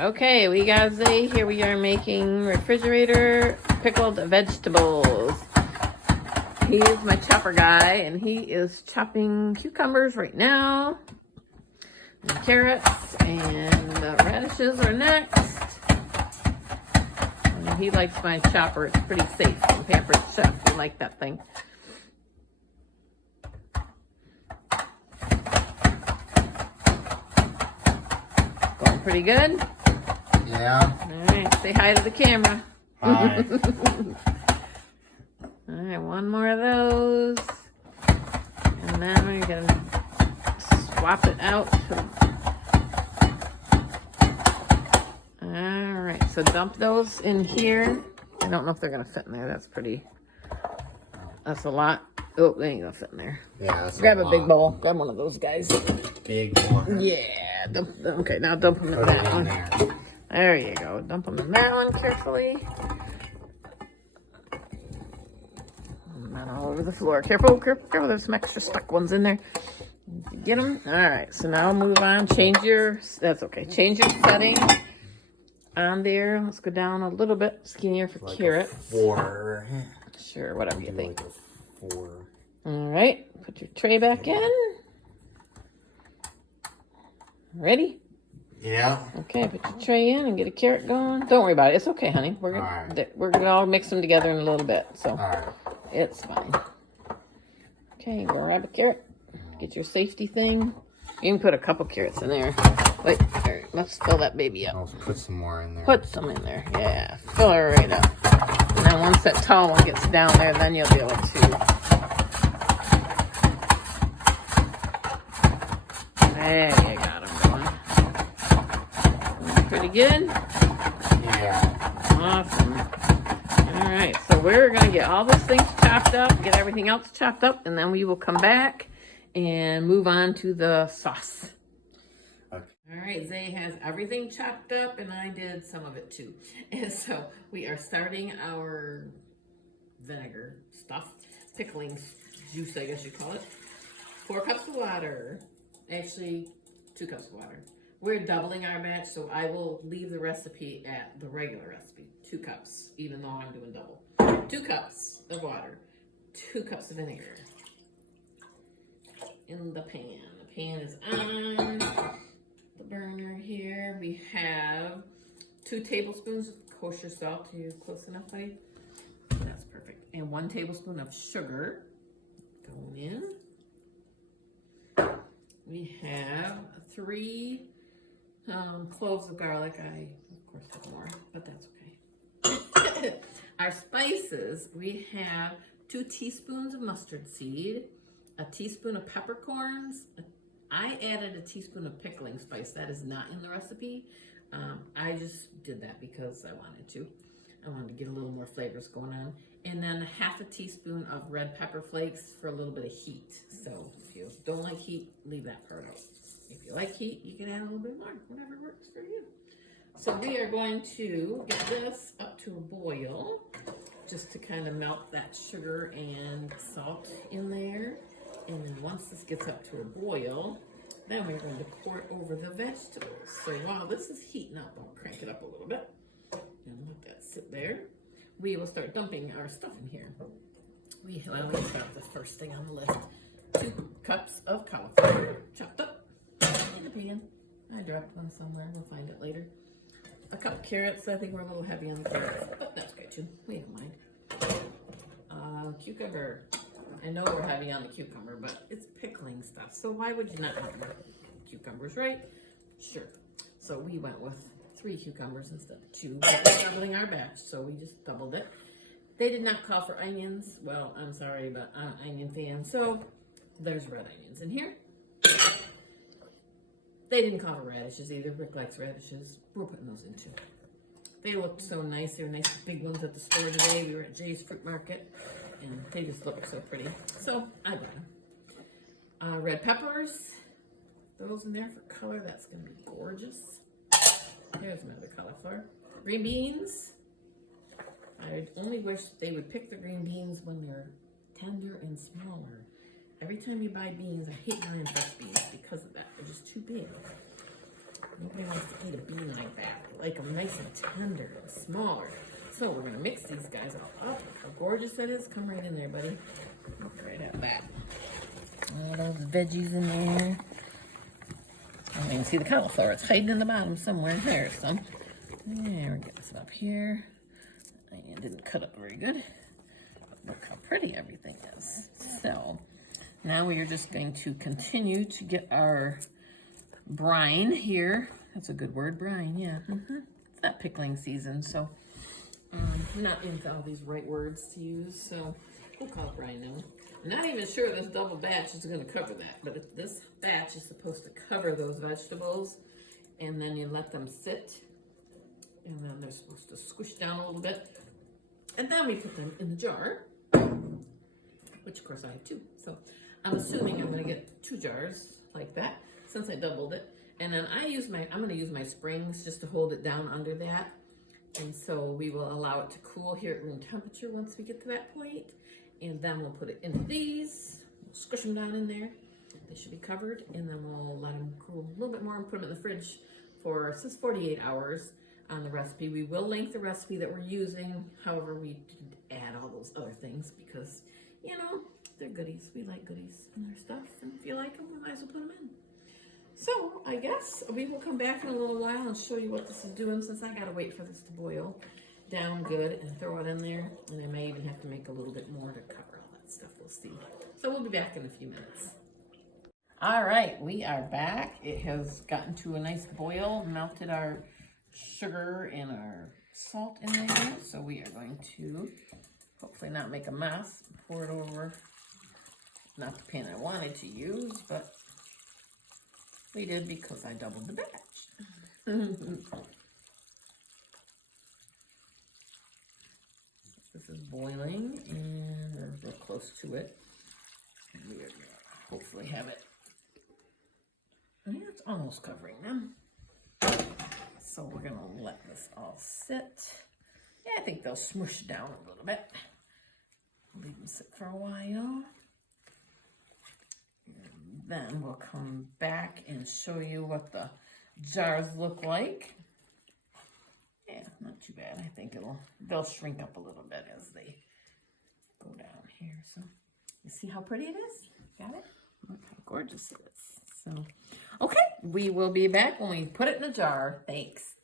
Okay, we got Zay here. We are making refrigerator pickled vegetables. He is my chopper guy, and he is chopping cucumbers right now. And carrots, and the radishes are next. And he likes my chopper. It's pretty safe. And Pampered Chef, we like that thing. Going pretty good? Yeah. All right, say hi to the camera. Hi. All right, one more of those. And then we're going to swap it out. All right, so dump those in here. I don't know if they're going to fit in there. That's a lot. Oh, they ain't going to fit in there. Yeah, that's Grab a big bowl. Grab one of those guys. Big one. Yeah. Okay, now dump them in that one. There you go. Dump them in that one carefully. And then all over the floor. Careful, careful. There's some extra stuck ones in there. Get them. All right. So now move on. Change your. That's okay. Change your setting on there. Let's go down a little bit skinnier for like carrot. 4. Sure, whatever you think. Like 4. All right. Put your tray back in. Ready? Yeah. Okay, put your tray in and get a carrot going. Don't worry about it. It's okay, honey. We're gonna all mix them together in a little bit, so it's fine. Okay, grab a carrot. Get your safety thing. You can put a couple carrots in there. Wait, there, let's fill that baby up. I'll put some more in there. Put some in there. Yeah, fill her right up. And then once that tall one gets down there, then you'll be able to. There you got them going. Pretty good? Yeah. Awesome. All right, so we're going to get all those things chopped up, get everything else chopped up, and then we will come back and move on to the sauce. Okay. All right, Zay has everything chopped up, and I did some of it too. And so we are starting our vinegar stuff, pickling juice, I guess you call it. 4 cups of water. Actually, 2 cups of water. We're doubling our batch, so I will leave the recipe at the regular recipe. 2 cups, even though I'm doing double. 2 cups of water. 2 cups of vinegar. In the pan. The pan is on the burner here. We have 2 tablespoons of kosher salt. Are you close enough, buddy? That's perfect. And 1 tablespoon of sugar going in. We have 3 cloves of garlic. I, of course, put more, but that's okay. Our spices, we have 2 teaspoons of mustard seed, a teaspoon of peppercorns. I added a teaspoon of pickling spice. That is not in the recipe. I just did that because I wanted to. I wanted to get a little more flavors going on. And then 1/2 teaspoon of red pepper flakes for a little bit of heat. So if you don't like heat, leave that part out. If you like heat, you can add a little bit more, whatever works for you. So we are going to get this up to a boil, just to kind of melt that sugar and salt in there. And then once this gets up to a boil, then we're going to pour it over the vegetables. So while this is heating up, I'll crank it up a little bit and let that sit there. We will start dumping our stuff in here. Let's start with the first thing on the list. 2 cups of cauliflower, chopped up in a pan. I dropped one somewhere, we'll find it later. A cup of carrots. I think we're a little heavy on the carrots, but that's okay too. We don't mind. Cucumber. I know we're heavy on the cucumber, but it's pickling stuff. So why would you not have more cucumbers, right? Sure. So we went with 3 cucumbers instead of 2. But we're doubling our batch, so we just doubled it. They did not call for onions. Well, I'm sorry, but I'm an onion fan. So there's red onions in here. They didn't call for radishes either. Rick likes radishes. We're putting those in too. They looked so nice. They were nice big ones at the store today. We were at Jay's Fruit Market, and they just look so pretty. So I bought them. Red peppers. Those in there for color. That's going to be gorgeous. Here's another cauliflower. Green beans. I only wish they would pick the green beans when they're tender and smaller. Every time you buy beans, I hate buying fresh beans because of that. They're just too big. Nobody wants to eat a bean like that. They like them nice and tender and smaller. So we're gonna mix these guys all up. How gorgeous that is. Come right in there, buddy. Look right at that. All those veggies in there. I mean, see the cauliflower. It's hiding in the bottom somewhere. There's some. Yeah, we're getting some up here. I didn't cut up very good. Look how pretty everything is. So now we are just going to continue to get our brine here. That's a good word, brine, yeah. It's not pickling season, so I'm not into all these right words to use, so we'll call it brine now. I'm not even sure this double batch is going to cover that, but this batch is supposed to cover those vegetables, and then you let them sit, and then they're supposed to squish down a little bit, and then we put them in the jar, which of course I have two. So I'm assuming I'm going to get 2 jars like that, since I doubled it. And then I'm going to use my springs just to hold it down under that. And so we will allow it to cool here at room temperature once we get to that point. And then we'll put it into these, we'll squish them down in there. They should be covered, and then we'll let them cool a little bit more and put them in the fridge for, it says 48 hours on the recipe. We will link the recipe that we're using. However, we didn't add all those other things because, you know, they're goodies. We like goodies in our stuff, and if you like them, we might as well put them in. So I guess we will come back in a little while and show you what this is doing, since I gotta wait for this to boil down good and throw it in there. And I may even have to make a little bit more to cover all that stuff. We'll see. So we'll be back in a few minutes. All right, we are back. It has gotten to a nice boil, melted our sugar and our salt in there. So we are going to hopefully not make a mess. Pour it over, not the pan I wanted to use, but we did because I doubled the batch. This is boiling, and we're real close to it. And we are gonna hopefully have it. Yeah, it's almost covering them. So we're gonna let this all sit. Yeah, I think they'll smush down a little bit. Leave them sit for a while. And then we'll come back and show you what the jars look like. Yeah, not too bad. I think they'll shrink up a little bit as they go down here. So you see how pretty it is? Got it? Look how gorgeous it is. So, okay, we will be back when we put it in a jar. Thanks.